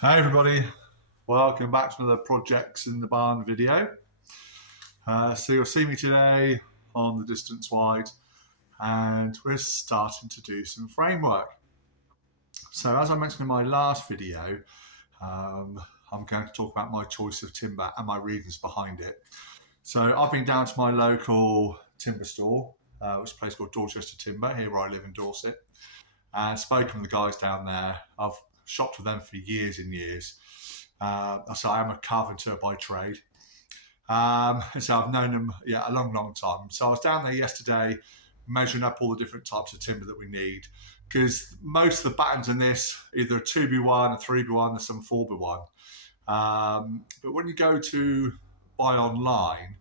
Hi everybody, welcome back to another Projects in the Barn video. So you'll see me today on the Distance Wide and we're starting to do some framework. So as I mentioned in my last video, I'm going to talk about my choice of timber and my reasons behind it. So I've been down to my local timber store, which is a place called Dorchester Timber, here where I live in Dorset, and spoken with the guys down there. I've shopped with them for years and years. So I am a carpenter by trade. And so I've known them a long time. So I was down there yesterday measuring up all the different types of timber that we need, because most of the battens in this, either a 2B1, a 3B1, there's some 4B1. But when you go to buy online,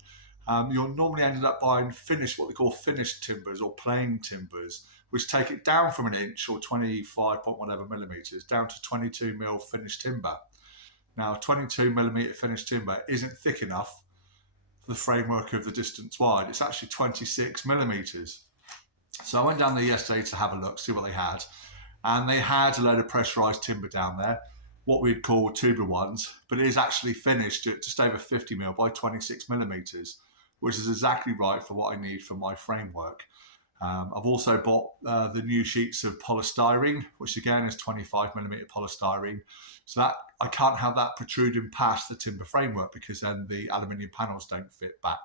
you'll normally end up buying what they call finished timbers or plain timbers, which take it down from an inch or 25 point whatever millimeters down to 22 mil finished timber. Now, 22 millimeter finished timber isn't thick enough for the framework of the Distance Wide. It's actually 26 millimeters. So I went down there yesterday to have a look, see what they had. And they had a load of pressurized timber down there, what we'd call tuber ones, but it is actually finished at just over 50 mil by 26 millimeters, which is exactly right for what I need for my framework. I've also bought the new sheets of polystyrene, which again is 25 millimeter polystyrene. So that I can't have that protruding past the timber framework, because then the aluminium panels don't fit back.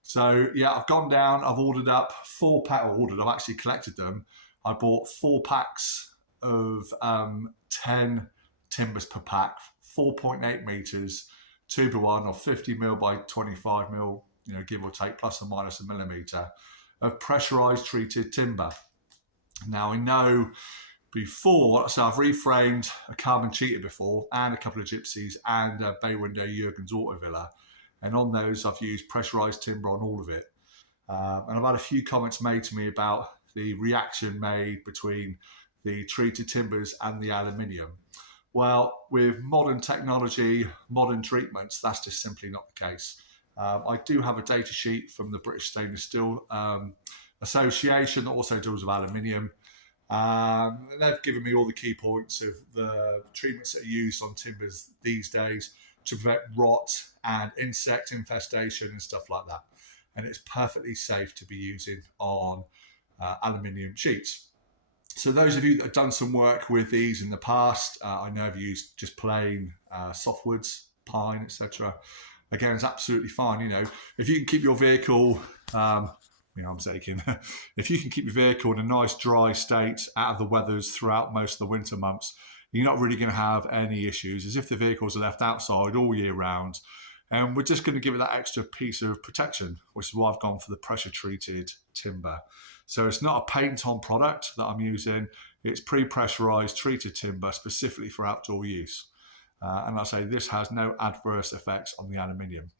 So yeah, I've gone down, I've ordered up I've actually collected them. I bought 4 packs of 10 timbers per pack, 4.8 meters, 2x1 or 50 mil by 25 mil, give or take, plus or minus a millimeter, of pressurized treated timber. Now I know so I've reframed a Karmann Cheetah before, and a couple of Gypsies, and a bay window Jurgen's Autovilla. And on those, I've used pressurized timber on all of it. And I've had a few comments made to me about the reaction made between the treated timbers and the aluminium. Well, with modern technology, modern treatments, that's just simply not the case. I do have a data sheet from the British Stainless Steel Association that also deals with aluminium. And they've given me all the key points of the treatments that are used on timbers these days to prevent rot and insect infestation and stuff like that. And it's perfectly safe to be using on aluminium sheets. So those of you that have done some work with these in the past, I know I've used just plain softwoods, pine, etc. Again, it's absolutely fine. If you can keep your vehicle, I'm taking, if you can keep your vehicle in a nice dry state out of the weathers throughout most of the winter months, you're not really going to have any issues, as if the vehicles are left outside all year round. And we're just going to give it that extra piece of protection, which is why I've gone for the pressure treated timber. So it's not a paint on product that I'm using, it's pre-pressurized treated timber specifically for outdoor use. And I say this has no adverse effects on the aluminium.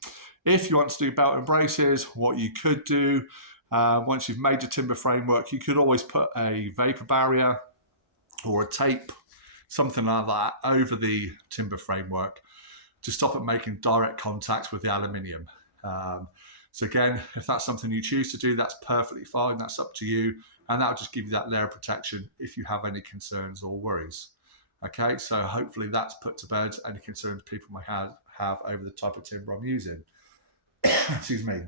If you want to do belt and braces, what you could do, once you've made the timber framework, you could always put a vapor barrier or a tape, something like that, over the timber framework to stop it making direct contact with the aluminium. So again, if that's something you choose to do, that's perfectly fine. That's up to you. And that'll just give you that layer of protection if you have any concerns or worries. Okay, so hopefully that's put to bed any concerns people might have over the type of timber I'm using. Excuse me.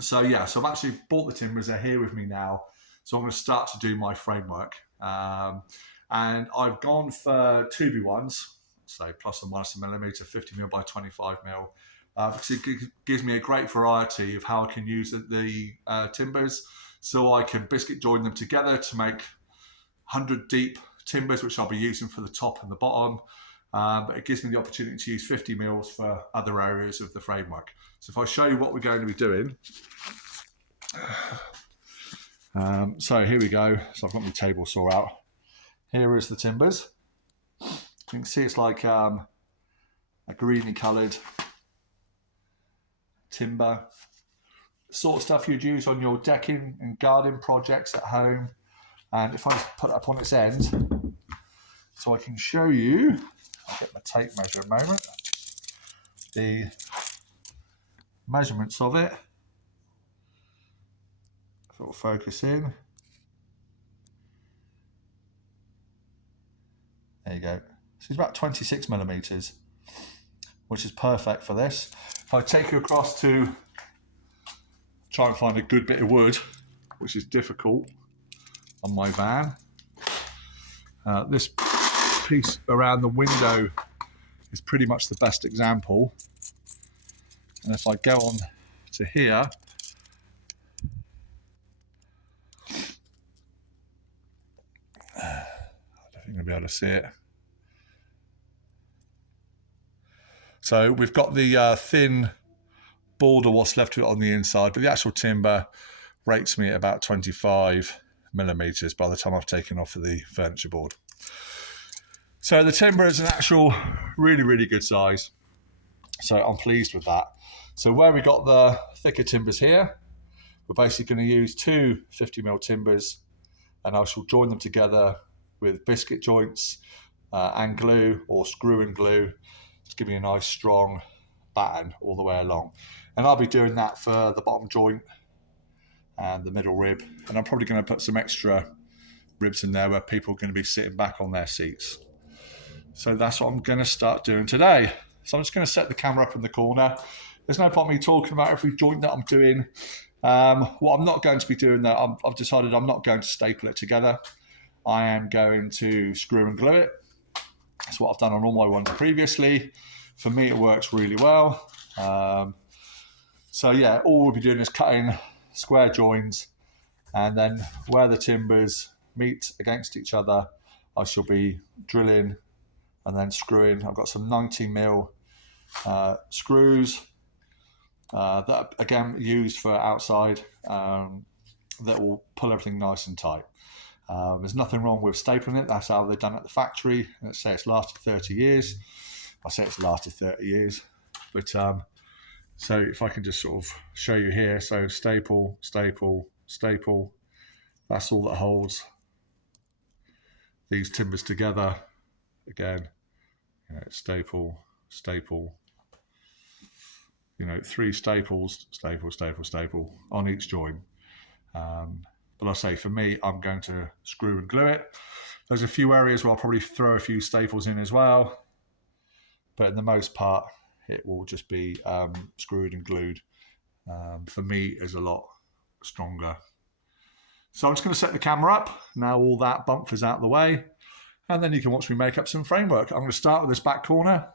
So I've actually bought the timbers. They're here with me now. So I'm going to start to do my framework. And I've gone for 2B1s, so plus or minus a millimeter, 50 mil by 25 mil. Because it gives me a great variety of how I can use the timbers. So I can biscuit join them together to make 100 deep timbers, which I'll be using for the top and the bottom. But it gives me the opportunity to use 50 mils for other areas of the framework. So if I show you what we're going to be doing. So here we go. So I've got my table saw out. Here is the timbers. You can see it's like a greeny coloured timber. Sort of stuff you'd use on your decking and garden projects at home. And if I just put it up on its end, so I can show you, I'll get my tape measure a moment, the measurements of it. If it'll focus in. There you go. So it's about 26 millimeters, which is perfect for this. If I take you across to try and find a good bit of wood, which is difficult on my van, this piece around the window is pretty much the best example. And if I go on to here, I don't think I'll be able to see it. So we've got the thin border, what's left of it on the inside, but the actual timber rates me at about 25 millimeters by the time I've taken off the furniture board. So the timber is an actual really, really good size. So I'm pleased with that. So where we got the thicker timbers here, we're basically going to use two 50mm timbers, and I shall join them together with biscuit joints and glue, or screw and glue, to give me a nice strong batten all the way along. And I'll be doing that for the bottom joint and the middle rib, and I'm probably going to put some extra ribs in there where people are going to be sitting back on their seats. So that's what I'm going to start doing today. So I'm just going to set the camera up in the corner. There's no point me talking about every joint that I'm doing. What I'm not going to be doing, that I've decided I'm not going to staple it together. I am going to screw and glue it. That's what I've done on all my ones previously. For me, it works really well. So yeah, all we'll be doing is cutting square joins, and then where the timbers meet against each other, I shall be drilling and then screwing. I've got some 90mm screws that again used for outside, that will pull everything nice and tight. There's nothing wrong with stapling it. That's how they're done at the factory. Let's say it's lasted 30 years. I say it's lasted 30 years, but so if I can just sort of show you here, so staple, staple, staple, that's all that holds these timbers together. Again, staple, staple, 3 staples, staple, staple, staple on each joint. But I say for me, I'm going to screw and glue it. There's a few areas where I'll probably throw a few staples in as well, but in the most part, it will just be screwed and glued. For me, is a lot stronger. So I'm just going to set the camera up. Now all that bump is out of the way, and then you can watch me make up some framework. I'm going to start with this back corner.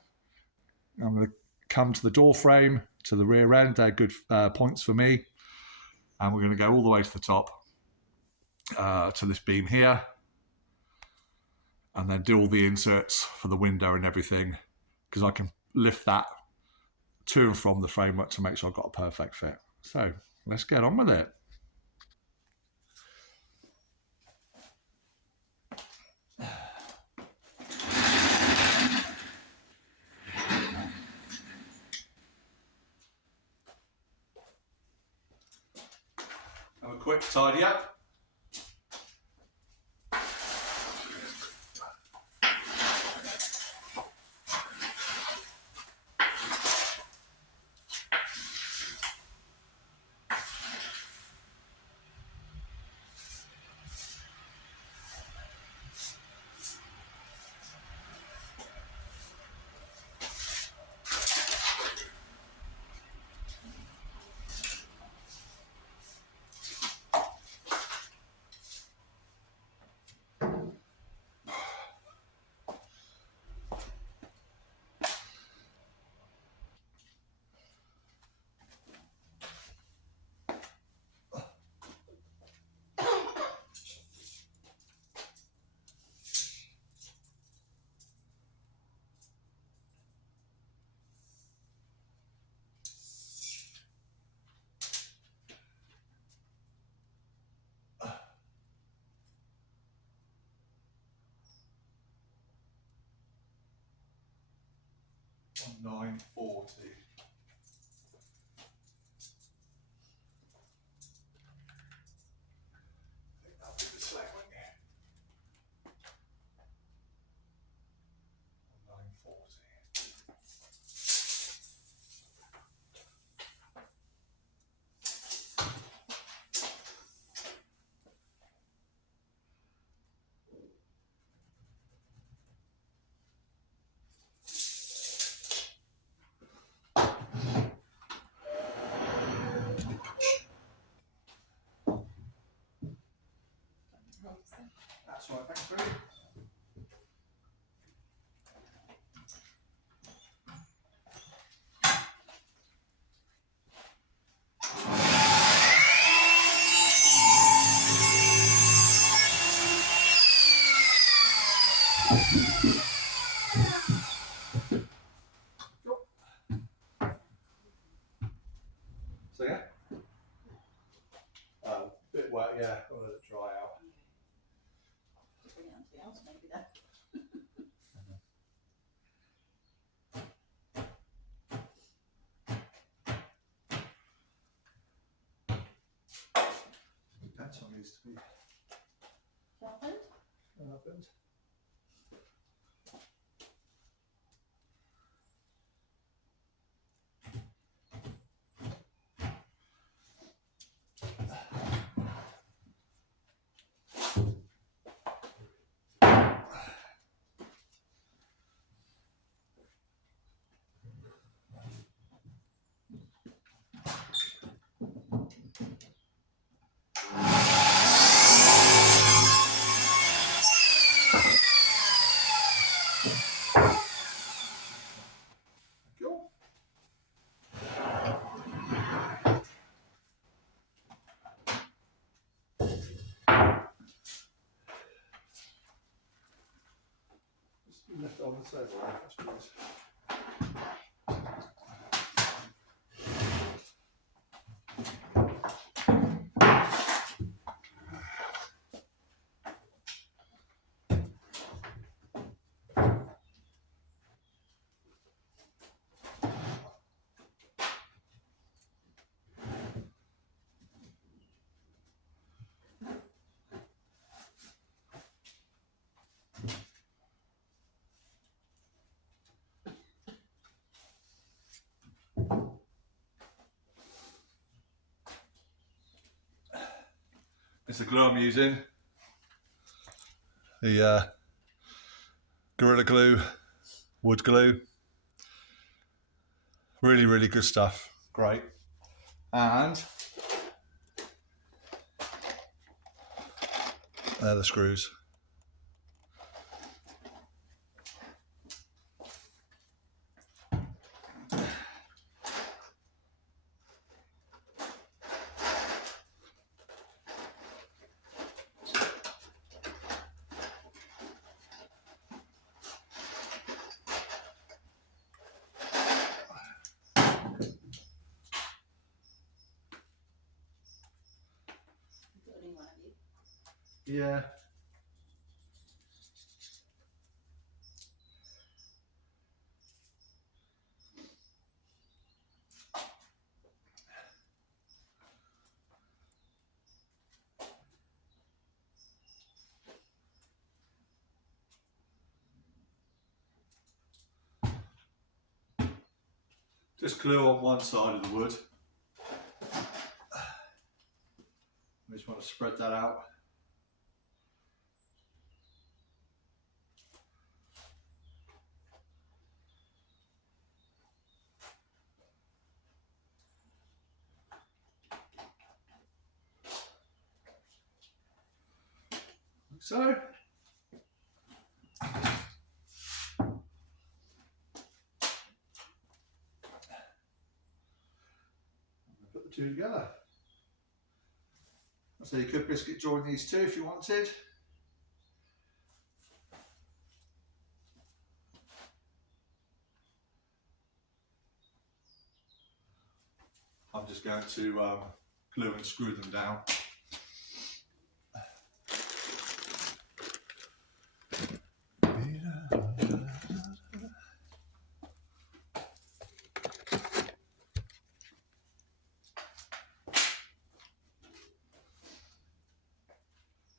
I'm going to come to the door frame, to the rear end. They're good points for me. And we're going to go all the way to the top, to this beam here, and then do all the inserts for the window and everything, because I can lift that to and from the framework to make sure I've got a perfect fit. So let's get on with it. Have a quick tidy up. On 940. That'll be the same, won't it? 940. That's right, thanks, Billy. So yeah. Bit wet, yeah. I'll let it dry out. Bring it onto the house, maybe then. That one needs to be Sharpened? sharpened. Cool. Just left it on the table, I suppose. It's the glue I'm using. The Gorilla Glue, wood glue. Really, really good stuff. Great. And there are the screws. You've got a new one, have you? Yeah. Just glue on one side of the wood. I just want to spread that out. Like so. Put the two together. So you could biscuit join these two if you wanted. I'm just going to glue and screw them down.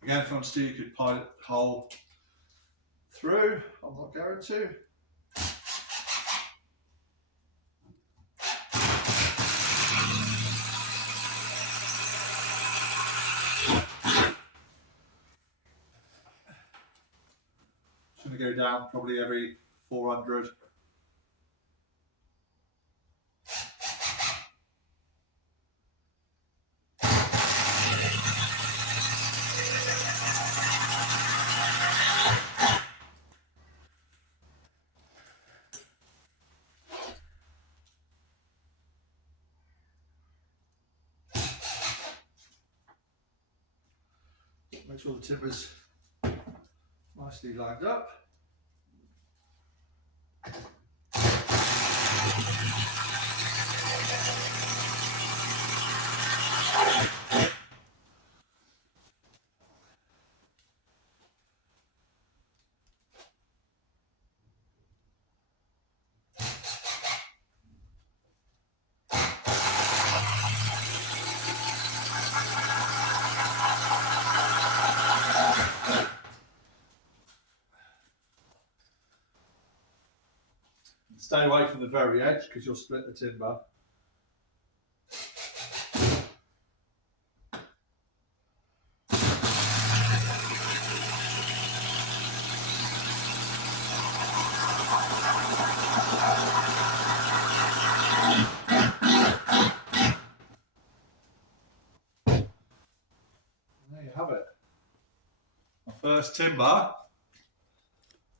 Again, if you want to, you could pilot the hole through. I'm not going to. It's going to go down probably every 400. Make sure the timber's nicely lined up. Stay away from the very edge because you'll split the timber. And there you have it. My first timber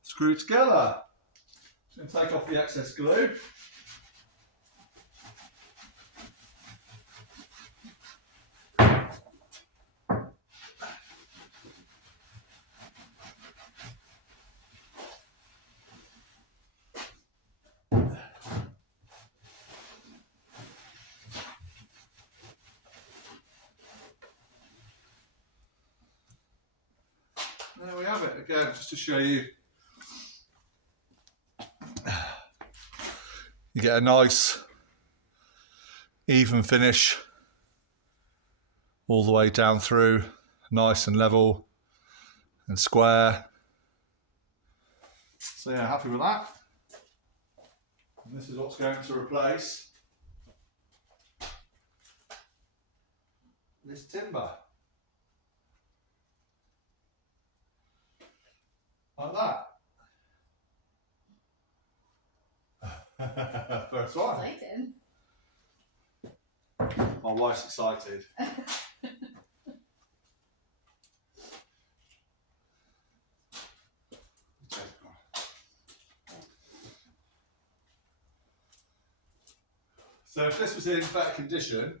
screwed together. Just going to take off the excess glue. There we have it again, just to show you. You get a nice even finish all the way down through, nice and level and square. So yeah, happy with that. And this is what's going to replace this timber. Like that. First one. Exciting. My wife's excited. So if this was in better condition,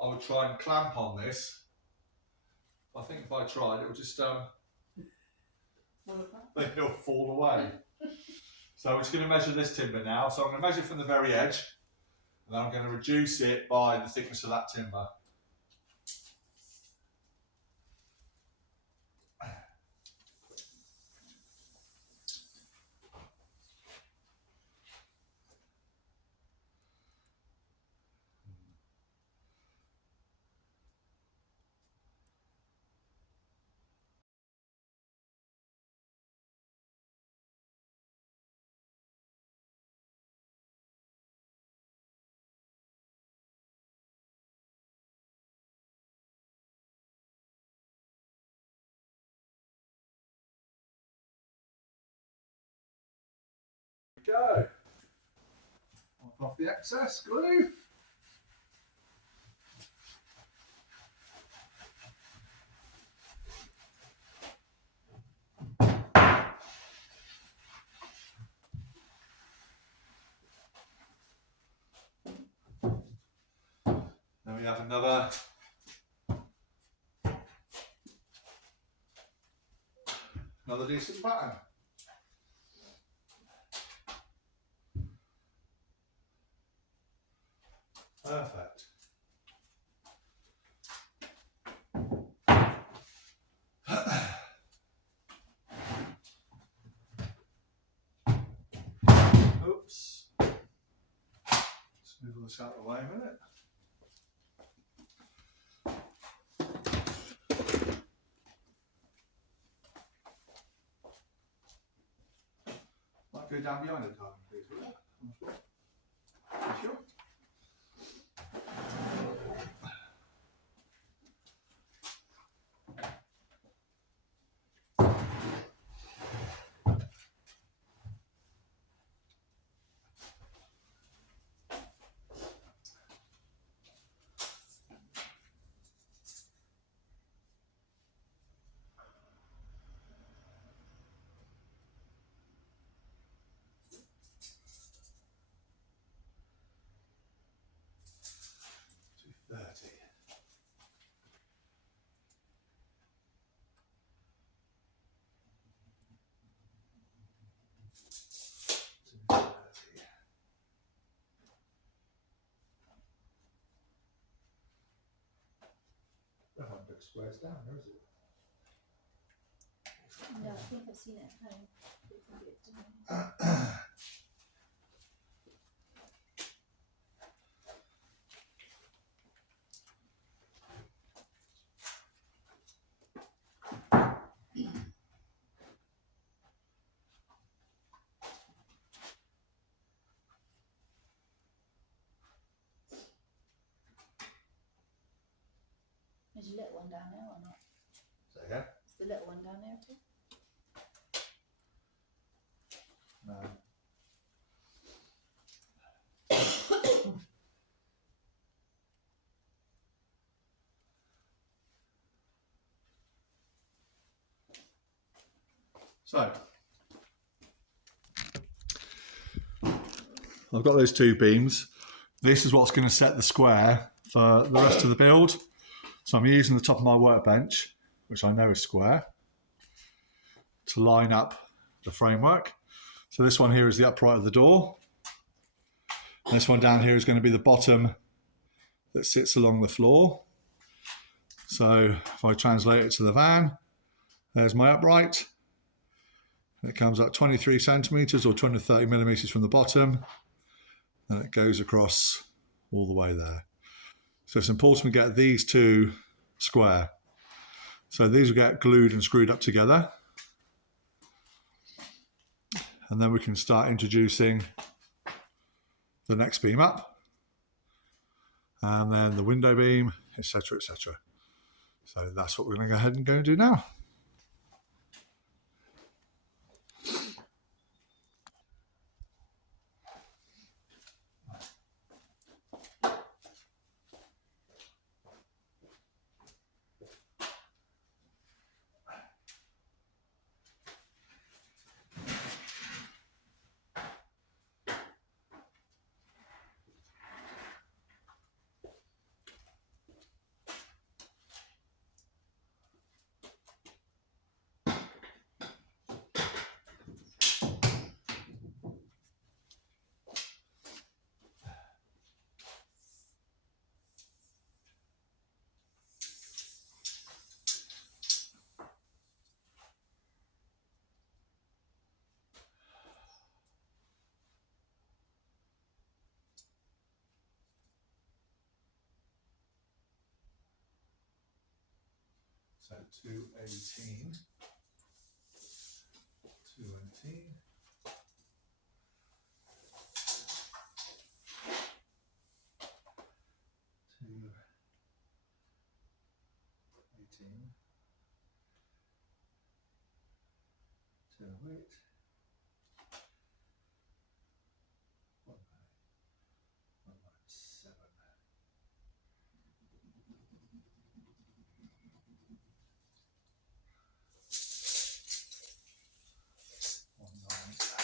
I would try and clamp on this. I think if I tried, it would just it'll fall away. So I'm just going to measure this timber now. So I'm going to measure from the very edge, and then I'm going to reduce it by the thickness of that timber. Go. Wipe off the excess glue. Then we have another decent pattern. Perfect. Oops. Let's move all this out of the way a minute. Might go down behind it, darling, please. Will you? You sure? put squares down, or is it? No, I think I've seen it at home. Is your little one down there or not? Say again? Is the little one down there too? No. So, I've got those two beams. This is what's going to set the square for the rest of the build. So I'm using the top of my workbench, which I know is square, to line up the framework. So this one here is the upright of the door. And this one down here is going to be the bottom that sits along the floor. So if I translate it to the van, there's my upright. It comes up 23 centimeters or 230 millimeters from the bottom, and it goes across all the way there. So it's important we get these two square. So these will get glued and screwed up together, and then we can start introducing the next beam up, and then the window beam, etc., etc. So that's what we're going to go ahead and go and do now. So 218, 218, 218, 208, 197. 197.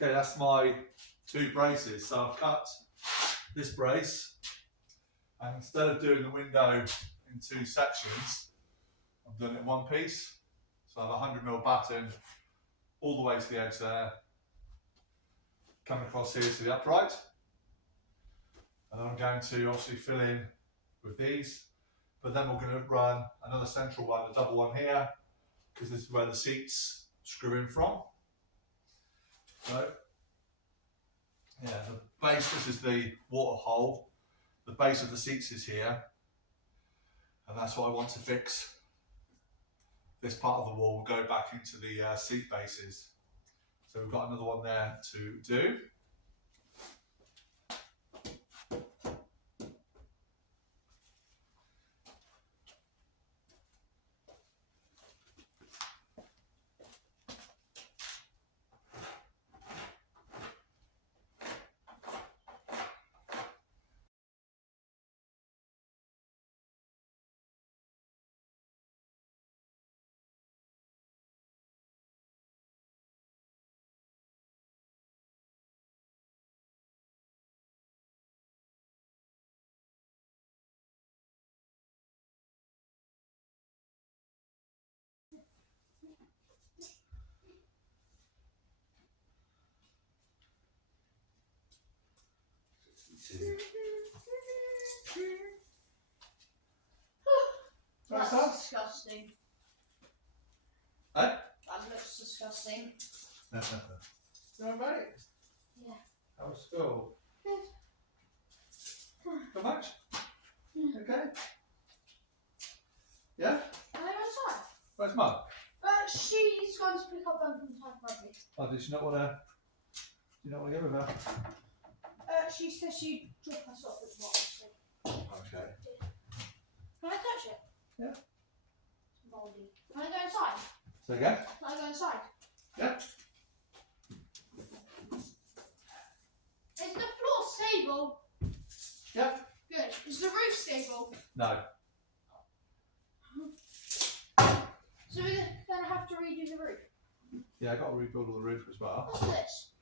Okay, that's my 2 braces. So I've cut this brace, and instead of doing the window in 2 sections, I've done it in 1 piece. So I have a 100mm batten all the way to the edge there, coming across here to the upright. And then I'm going to obviously fill in with these, but then we're going to run another central one, a double one here, because this is where the seats screw in from. So, yeah, the base, this is the water hole. The base of the seats is here, and that's what I want to fix. This part of the wall will go back into the seat bases. So we've got another one there to do. That's that? disgusting. Eh? That looks disgusting. You alright, mate? Yeah. How was school? Good. Not much? Yeah. Okay. Yeah? Can I go inside? Where's Mum? She's going to pick up them from time. Oh, did she not want to? Do you not want to go with her? She said she'd drop us off at the box. Okay. Can I touch it? Yeah. Moldy. Can I go inside? So again? Can I go inside? Yeah. Is the floor stable? Yeah. Good. Is the roof stable? No. So we're going to have to redo the roof. Yeah, I got to rebuild all the roof as well. What's this?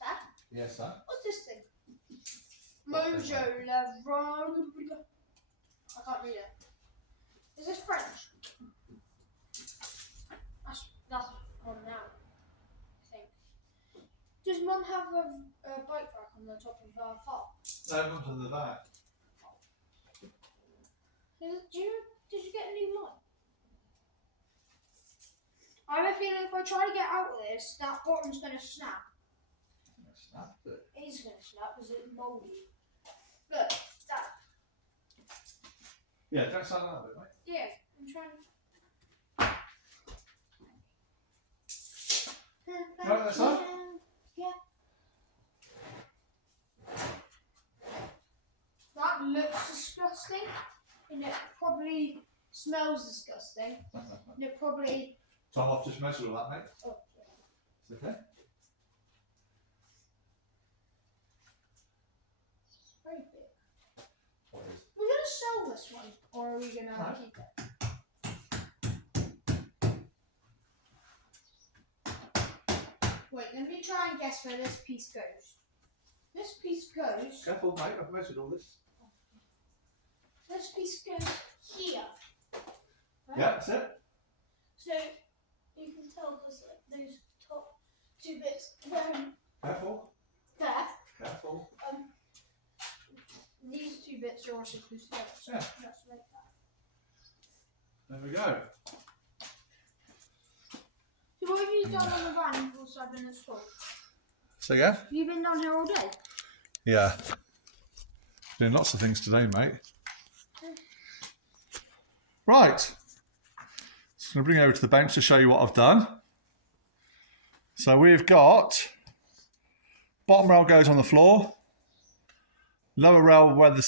Dad? Yes, son. What's this thing? Mojo Levron. I can't read it. Is this French? That's on now, I think. Does Mum have a bike rack on the top of her car? No, not to the back. Did you get a new light? I have a feeling if I try to get out of this, that bottom's going to snap. Snap it. It is going to snap because it's mouldy. Look, that. Yeah, don't stand out of it, mate. Yeah, I'm trying to. Right, that's on? Yeah. That looks disgusting, and it probably smells disgusting, and it probably. Tom, I've just measured all that, mate. Oh, It's okay. it's very big. What is? We're gonna sell this one, or are we gonna Right. keep it? Wait, let me try and guess where this piece goes. This piece goes. Careful, mate. I've measured all this. This piece goes here. Right? Yeah, that's it. So you can tell there's like those top 2 bits there. Careful. There. Careful. These 2 bits are also close together. So Yeah. that's like that. There we go. So what have you done on the van whilst I've been at school? So yeah. Have you been down here all day? Yeah. Doing lots of things today, mate. Right. So I'm going to bring you over to the bench to show you what I've done. So we've got bottom rail goes on the floor, lower rail where the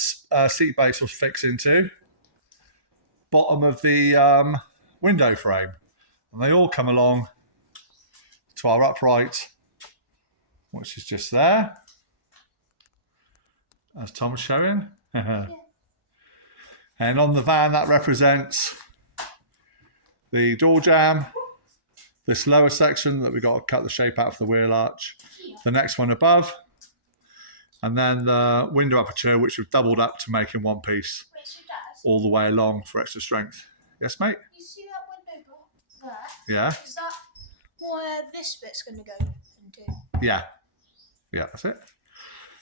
seat base was fixed into, bottom of the window frame, and they all come along to our upright, which is just there, as Tom's showing. And on the van, that represents the door jamb, this lower section that we've got to cut the shape out of the wheel arch, the next one above, and then the window aperture, which we've doubled up to make in one piece all the way along for extra strength. Yes, mate? You see that window there? Yeah. Is that where this bit's going to go into? Yeah. Yeah, that's it.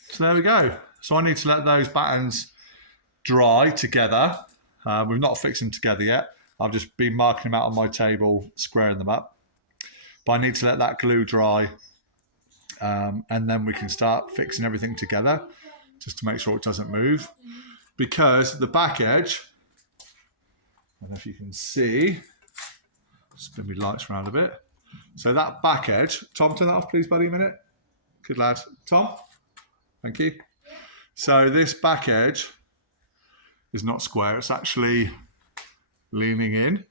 So there we go. So I need to let those battens dry together. We've not fixed them together yet. I've just been marking them out on my table, squaring them up. But I need to let that glue dry, and then we can start fixing everything together just to make sure it doesn't move. Because the back edge, I don't know if you can see, spin my lights around a bit. So that back edge, Tom, turn that off please, buddy, a minute. Good lad. Tom, thank you. So this back edge is not square, it's actually leaning in.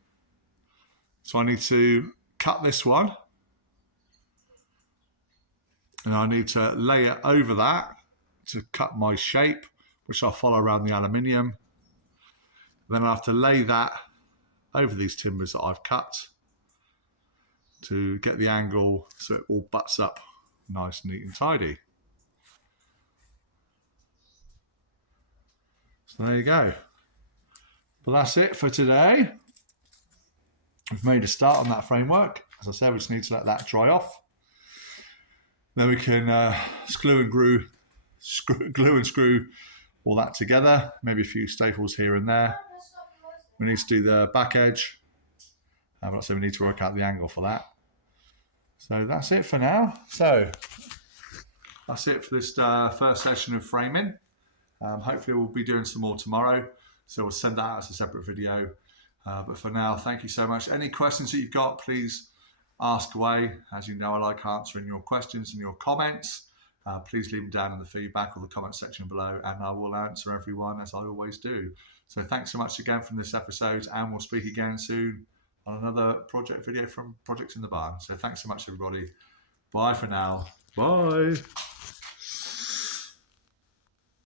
So I need to cut this one, and I need to lay it over that to cut my shape, which I'll follow around the aluminium. Then I have to lay that over these timbers that I've cut to get the angle so it all butts up nice, neat and tidy. So there you go. But that's it for today. We've made a start on that framework. As I said, we just need to let that dry off. Then we can glue and screw all that together. Maybe a few staples here and there. We need to do the back edge. So we need to work out the angle for that. So that's it for now. So that's it for this first session of framing. Hopefully we'll be doing some more tomorrow. So we'll send that out as a separate video. But for now, thank you so much. Any questions that you've got, please ask away. As you know, I like answering your questions and your comments. Please leave them down in the feedback or the comment section below, and I will answer everyone as I always do. So thanks so much again from this episode, and we'll speak again soon on another project video from Projects in the Barn. So thanks so much, everybody. Bye for now. Bye.